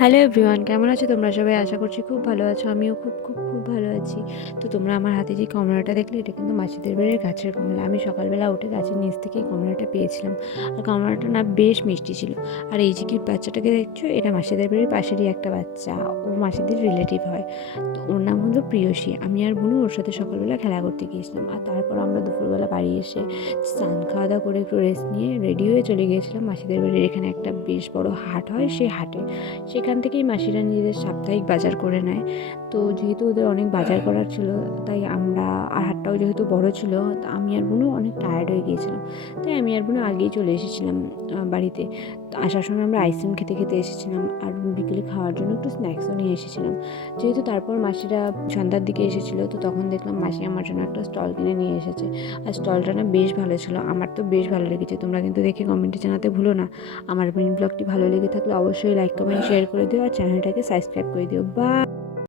Hello everyone, কেমন আছো তোমরা সবাই? আশা করছি খুব ভালো আছো। আমিও খুব খুব খুব ভালো আছি। তো তোমরা আমার হাতে যে কমলাটা দেখলে, এটা কিন্তু মাসিদের বাড়ির গাছের কমলা। আমি সকালবেলা উঠে গাছের নিচ থেকে কমলাটা পেয়েছিলাম। আর কমলাটা না বেশ মিষ্টি ছিল। আর এই যে কিউট বাচ্চাটাকে দেখছো, এটা মাসিদের বাড়ির পাশেরই একটা বাচ্চা। ও মাসিদের রিলেটিভ হয়। তো ওর নাম হলো প্রিয়সী। আমি আর বুনু ওর সাথে সকালবেলা খেলা করতে গিয়েছিলাম। আর তারপর আমরা দুপুরবেলা বাড়ি এসে স্নান খাওয়া দাওয়া করে একটু রেস্ট নিয়ে রেডি হয়ে চলে গিয়েছিলাম মাসিদের বাড়ির এখানে একটা বেশ বড় হাট হয়, সেই হাটে। সেখান থেকেই মাসিরা নিজেদের সাপ্তাহিক বাজার করে নেয়। তো যেহেতু ওদের অনেক বাজার করার ছিল, তাই আমরা, আর হাটটাও যেহেতু বড় ছিল, আমি আর বোনও অনেক টায়ার্ড হয়ে গিয়েছিলাম। তাই আমি আর বোনও আগেই চলে এসেছিলাম বাড়িতে। তো আসার সময় আমরা আইসক্রিম খেতে খেতে এসেছিলাম, আর বিকেলে খাওয়ার জন্য একটু স্ন্যাক্সও নিয়ে এসেছিলাম। যেহেতু তারপর মাসিরা সন্ধ্যার দিকে এসেছিলো, তো তখন দেখলাম মাসি আমার জন্য একটা স্টল কিনে নিয়ে এসেছে। আর স্টলটা না বেশ ভালো ছিল, আমার তো বেশ ভালো লেগেছে। তোমরা কিন্তু দেখে কমেন্টে জানাতে ভুলো না। আমার মিনি ব্লগটি ভালো লেগে থাকলে অবশ্যই লাইক কমেন্ট শেয়ার করে দিও, আর চ্যানেলটাকে সাবস্ক্রাইব করে দিও। বা